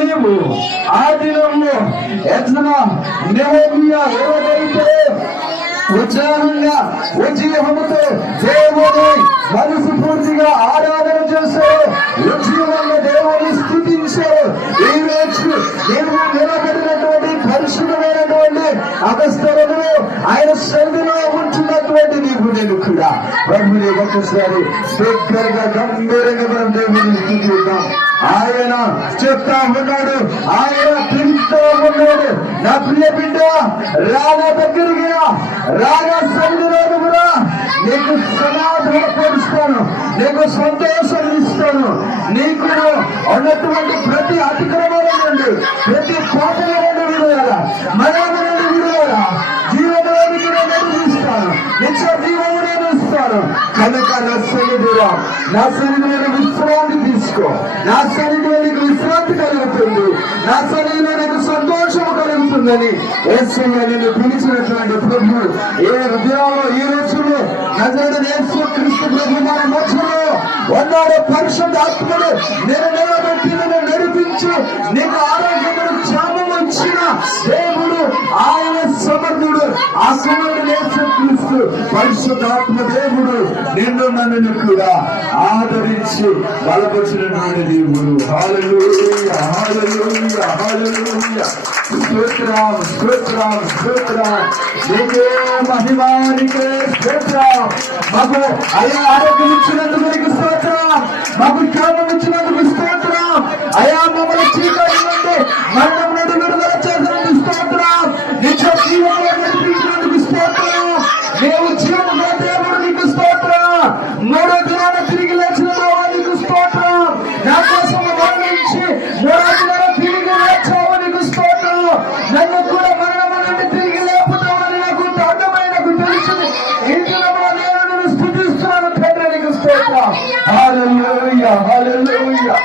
నీవు ఆ దినము ఎవరైతే ఉత్సాహంగా ఉజ్జీవముతో దేవుని మనసు పూర్తిగా ఆరాధన చేశారు, ఉజ్జీవంగా దేవుని స్థుతించారు. ఈ రోజు దేవుడు నిలబడినటువంటి పరిశుభ్రమైనటువంటి అగస్తరంలో ఆయన సన్నిధిలో ఉంటున్నటువంటి నీవు నేను కూడా ప్రభుని ఒకసారి దగ్గరగా గంభీరంగా మనం దేవుని స్థుతిద్దాం. ఆయన చెప్తా ఉన్నాడు, ఆయన పిలుస్తూ ఉన్నాడు, నా ప్రియ బిడ్డ రాగా దగ్గరికి రాగా సన్నిధిలో కూడా నీకు సమాధాన పరుస్తాను, నీకు సంతోషం ఇస్తాను. నీకు ఉన్నటువంటి ప్రతి అతిక్రమణ నుండి ప్రతి కోటల నుండి విడుదల, మరణ నుండి విడుదల, జీవనానికి నిర్మిస్తాను, నిత్య జీవము నిర్మిస్తాను. కనుక నా సన్నిధిలో విశ్రాంతి తీసుకో, నా సన్నిధిలో నీకు విశ్రాంతి కలుగుతుంది, నా సన్నిధిలో నీకు సంతోషం కలుగుతుందని యేసయ్య నిన్ను పిలిచినటువంటి ప్రభు ఏ హృదయంలో ఈ రోజులో నజరేయుడైన యేసు క్రీస్తు ప్రభు మన మధ్యలో ఉన్నాడు. పరిశుద్ధ ఆత్మను నేను నిలబెట్టి నిన్ను నడిపించి నీకు ఆరోగ్యమును క్షేమం ఇచ్చిన దేవుడు ఆయన సమర్థుడు. ఆ సమర్థుడు యేసు క్రీస్తు పరిశుద్ధాత్మ దేవుడు నిన్ను నన్ను కూడా ఆదరించి బలపరిచినటువంటి దేవుడు. హల్లెలూయా హల్లెలూయా హల్లెలూయా. స్తోత్రం స్తోత్రం స్తోత్రం. నీకే మహిమ, నీకే స్తోత్రం. మాకు అయ్యా ఆరోగ్యం ఇచ్చినందుకు నీకు స్తోత్రం, మాకు క్షేమం ఇచ్చినందుకు స్తోత్రం. అయ్యా మమ్మల్ని చీకటి నుండి మరణం నుండి విడుదల చేసినందుకు స్తోత్రం, నిత్య జీవంలో నడిపించినందుకు స్తోత్రం. నీవు జీవముగా దేవుడు నీకు స్తోత్రం. మూడో దినాన తిరిగి లేచిన నీకు స్తోత్రం. నా కోసం మరణించి మూడో దినాన తిరిగి లేచావు నీకు స్తోత్రం. నన్ను కూడా మరణం నుండి తిరిగి లేపుతామని నాకు అర్థమై నాకు తెలిసింది. ఈ దినములో నేను నిన్ను స్తుతిస్తున్నాను తండ్రి, నీకు స్తోత్రం. హల్లెలూయా హల్లెలూయా.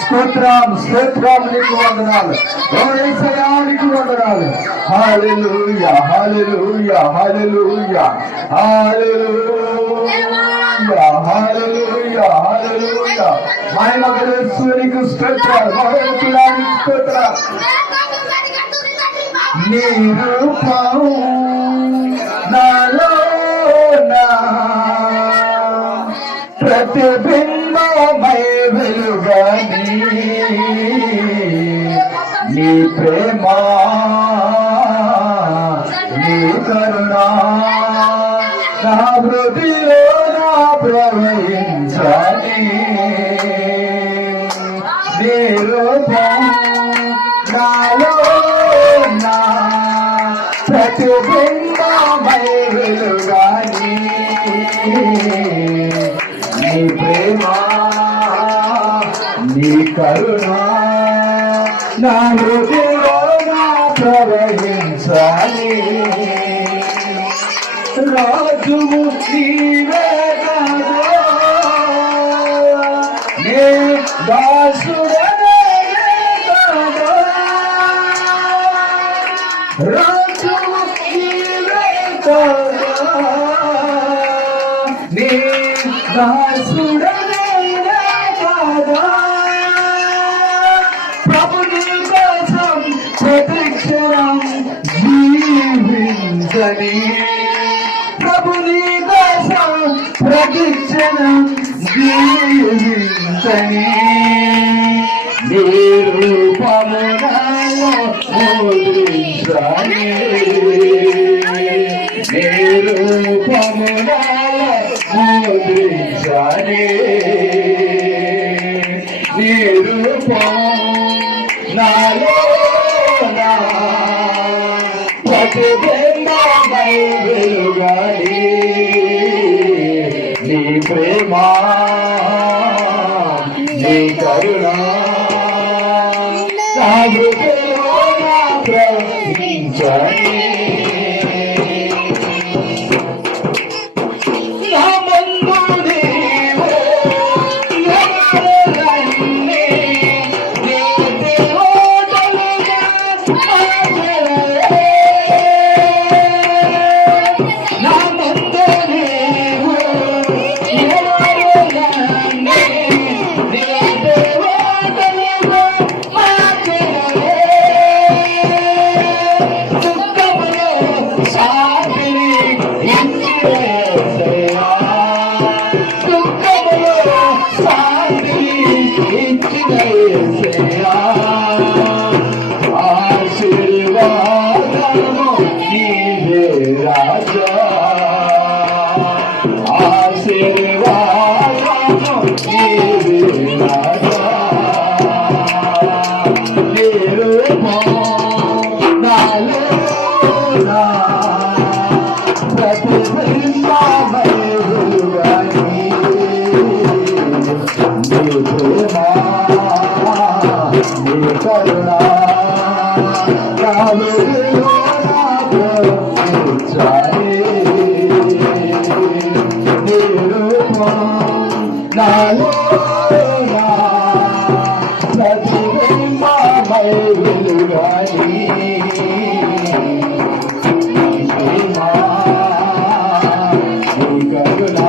స్తోత్రం స్తోత్రం, నీకు వందనాలు ఓ యేసయ్యా, నీకు వందనాలు. హల్లెలూయా హల్లెలూయా హల్లెలూయా హల్లెలూయా హల్లెలూయా హల్లెలూయా. మహిమగల నీకు స్తోత్రాలు, మహోన్నతుడా నీకు స్తోత్రాలు. నీ రూపం నాలో ప్రతిబింబమై వెలుగని నీ ప్రేమ నీ కరుణ నా హృదయంలో నా ప్రవహించని నీ రూపం నాలో నా ప్రతిబింబమై వెలుగని నీ ప్రేమ నీ కరుణ నా హృదయంలో నా ప్రవహించాలి. రాజువు నీవే కాదు, నీ దాసుడనే కాదు. రాజువు నీవే కాదు, నీ దాసుడనే కాదు. ప్రభుని కోసం ప్రతిక్షణం జీవించని, ప్రభుని కోసం ప్రతిక్షణం జీవించని నీ రూపమునాలో ముద్రించని, నీ రూపమునాలో ముద్రించని నీ రూపం నాలో ప్రతిబింబమై వెలుగని నీ ప్రేమ నీ కరుణ నా హృదయంలో నా ప్రవహించని. యేసయ్యా ఆశీర్వాదము నీవే రాజా ఆశీర్వాదము నీవే రాజా కరుణా నాలో ప్రతిబింబమై వెలుగాని కరుణా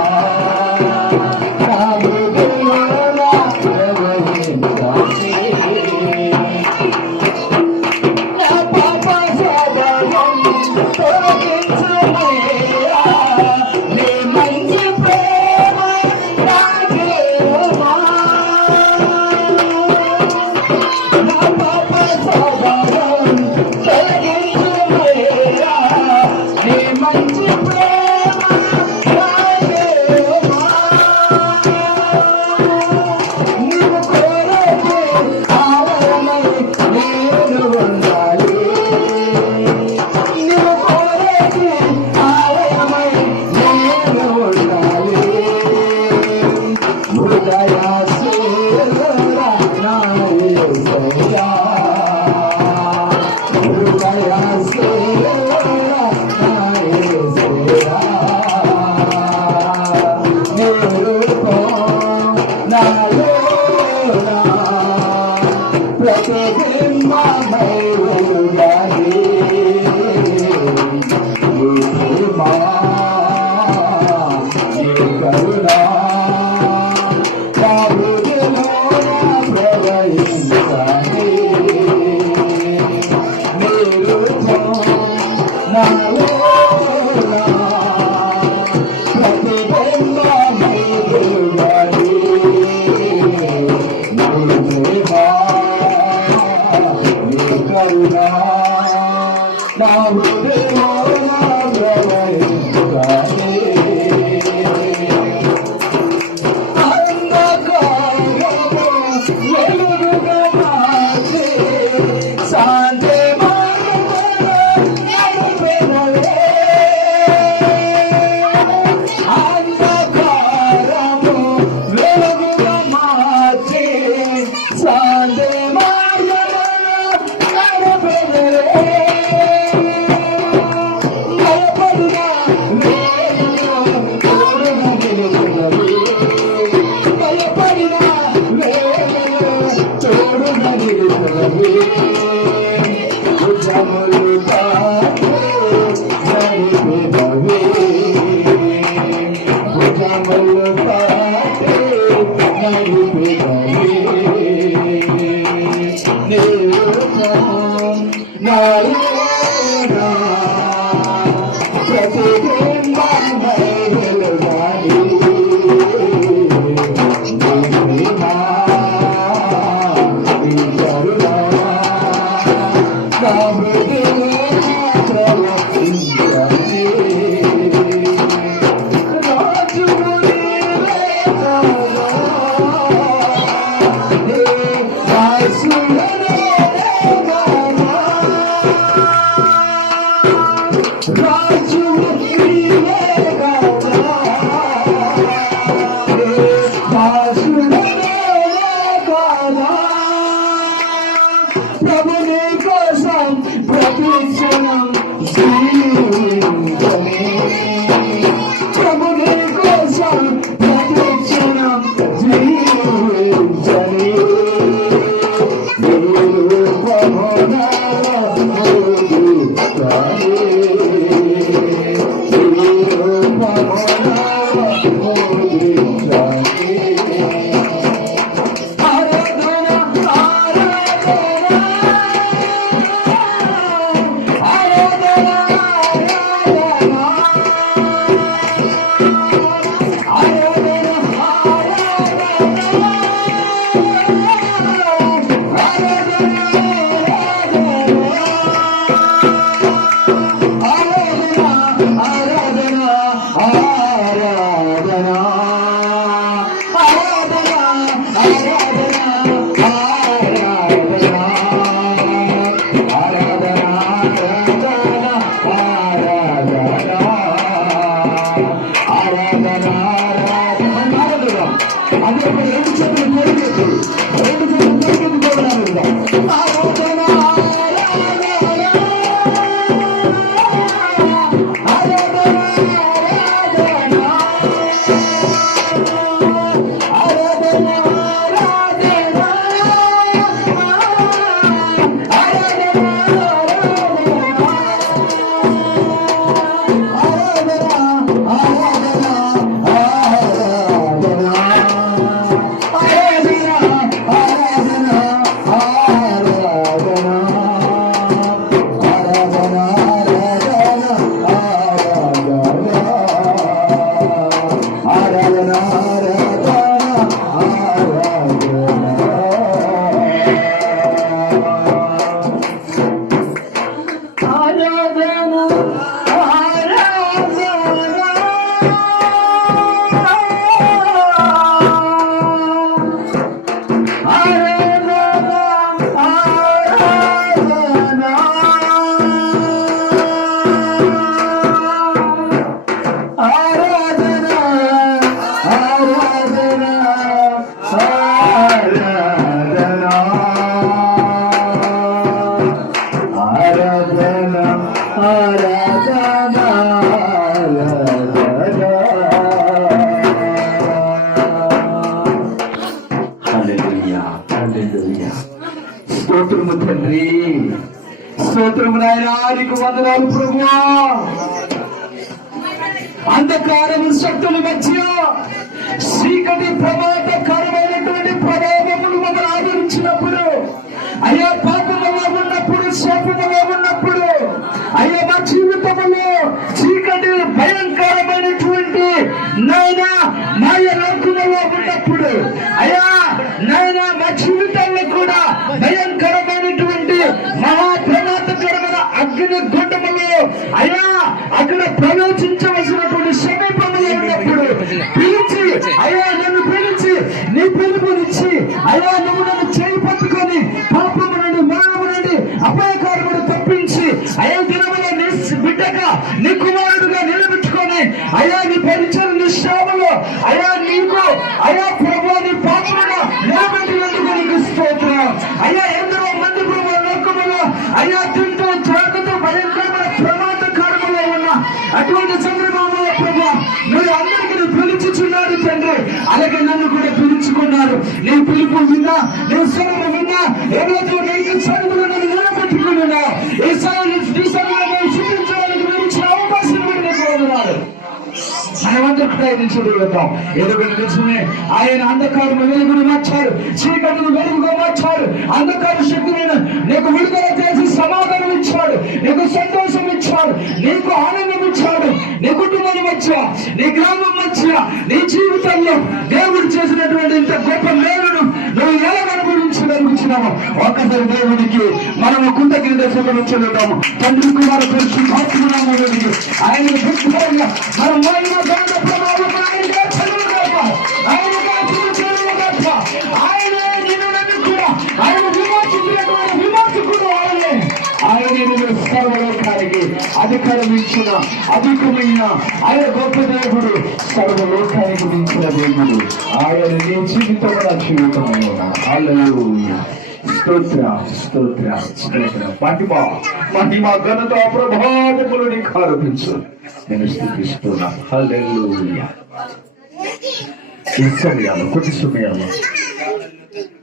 హల్లెలూయా. స్తోత్రము తండ్రి, స్తోత్రము నాయనా, నీకు వందనాలు ప్రభువా. అంధకారము శక్తుల మధ్య చీకటి ప్రమాదకరమైనటువంటి ప్రభావములు మమ్మల్ని ఆదరించినప్పుడు, అయ్యా పాపములో ఉన్నప్పుడు, శాపములో ఉన్నప్పుడు, అయ్యా మా జీవితంలో చీకటి భయంకరమైనటువంటి నాయనా మాయ లోకములో ఉన్నప్పుడు, అయ్యా నాయనా మా జీవితంలో కూడా భయంకరమైనటువంటి మహా ప్రమాదకరమైన అగ్ని గుండములో అయ్యా అక్కడ ప్రవేశించవలసినటువంటి సమీపంలో ఉన్నప్పుడు పిలిచి, అయ్యా నన్ను పిలిచి నీ పిలుపునిచ్చి, అయ్యా నువ్వు నన్ను చేయి పట్టుకొని పాపము నుండి, మరణము నుండి, అపాయకారమును తప్పించి, అయ్యా దినములో నీ బిడ్డగా నీ కుమారుడుగా నిలబెట్టుకొని, అయ్యా నీ పరిచయం నీ సేవలో అయ్యా నీకు అయ్యా ప్రభువా నీ పాత్రగా నిలబెట్టినందుకు నీకు స్తోత్రం. అయ్యా ఎందరో మంది ప్రభువా లోకములో అయ్యా తింటూ జాగ్రత్త భయంకరమైన ప్రమాదకారములో ఉన్న అటువంటి సందర్భంలో ప్రభువా మీరు అందరికీ పిలుచుచున్నారు తండ్రి. అలాగే నన్ను కూడా పిలుచుకున్నారు. నీ పిలుపు విన్నా, నీ స్వరము విన్నా, ఏదైతే నీకు సన్నిధిలో నన్ను నిలబెట్టుకున్నా ఈ సమయంలో చూపించడానికి మీరు ఇచ్చిన అవకాశం కూడా నీకు వందనాలు. మనమంతా ప్రయత్నించగలుగుతాం. ఎదుగుని నిజమే, ఆయన అంధకారం వెలుగును మార్చాడు, చీకటిని వెలుగుగా మార్చాడు. అంధకార శక్తులను నీకు విడుదల చేసి సమాధానం ఇచ్చాడు, నీకు సంతోషం ఇచ్చాడు, నీకు ఆనందం ఇచ్చాడు. నీ కుటుంబం మధ్య, నీ గ్రామం మధ్య, నీ జీవితంలో దేవుడు చేసినటువంటి ఇంత గొప్ప మేలును నువ్వు ఎలా అనుభవించగలుగుతున్నావు? ఒక్కసారి దేవుడికి మనము కృతజ్ఞతలు చెల్లిద్దాము. తండ్రి కుమార పరిశుద్ధాత్మనామములోనికి ఆయన భక్తులుగా మనం మహిమ ఘనత ప్రభావం ఆయనగా చెల్లుగాక, ఆయనగా చెల్లుగాక. ఆయనే నిన్ను నన్ను కూడా ఆయన విమోచించినటువంటి విమోచకుడు ఆయనే. ఆయనే నిన్ను సర్వలోకానికి అధికారం ఇచ్చిన అధికమైన ఆయన గొప్ప దేవుడు, సర్వలోకానికి మించిన దేవుడు. ఆయన నీ జీవితం నా జీవితము. హల్లెలూయా. స్తోత్ర స్తోత్ర స్తోత్ర. మహిమ ఘనత ప్రభావములు నీకు ఆరోపించు. నేను స్తుతిస్తున్నా. హల్లెలూయా. ఈ సమయాలు, కొద్ది సమయాలు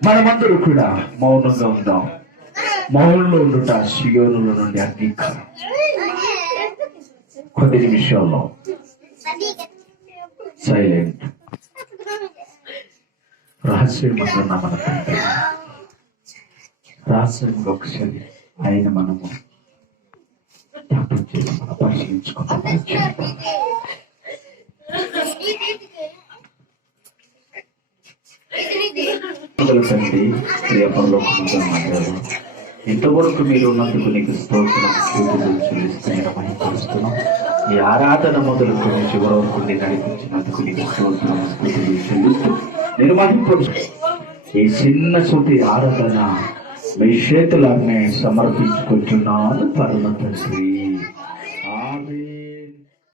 మనమందరూ కూడా మౌనంగా ఉందాం. మౌనంలో ఉండుట సియోనులో నుండి అంగీకారం. కొద్ది నిమిషాల్లో సైలెంట్. రహస్యమంటున్నా మన తండ్రి. రహస్యంగా ఒకసారి ఆయన మనము జ్ఞాపకం చేసి మనం పరిశీలించుకుంటాం. తండ్రి, ప్రియపరలోకముగా మాట్లాడు. ఇంతవరకు మీరు ఉన్నందుకు నీకు స్తోత్రం చెల్లిస్తున్నాం. ఈ ఆరాధన మొదలుకొని చివరి వరకు నడిపించినందుకు నీకు స్తోత్రం చెల్లిస్తూ నేను మహింపడు. ఈ చిన్న శృతి ఆరాధన మీ చేతులన్నీ సమర్పించుకుంటున్నాను పరమ తండ్రి. ఆమేన్.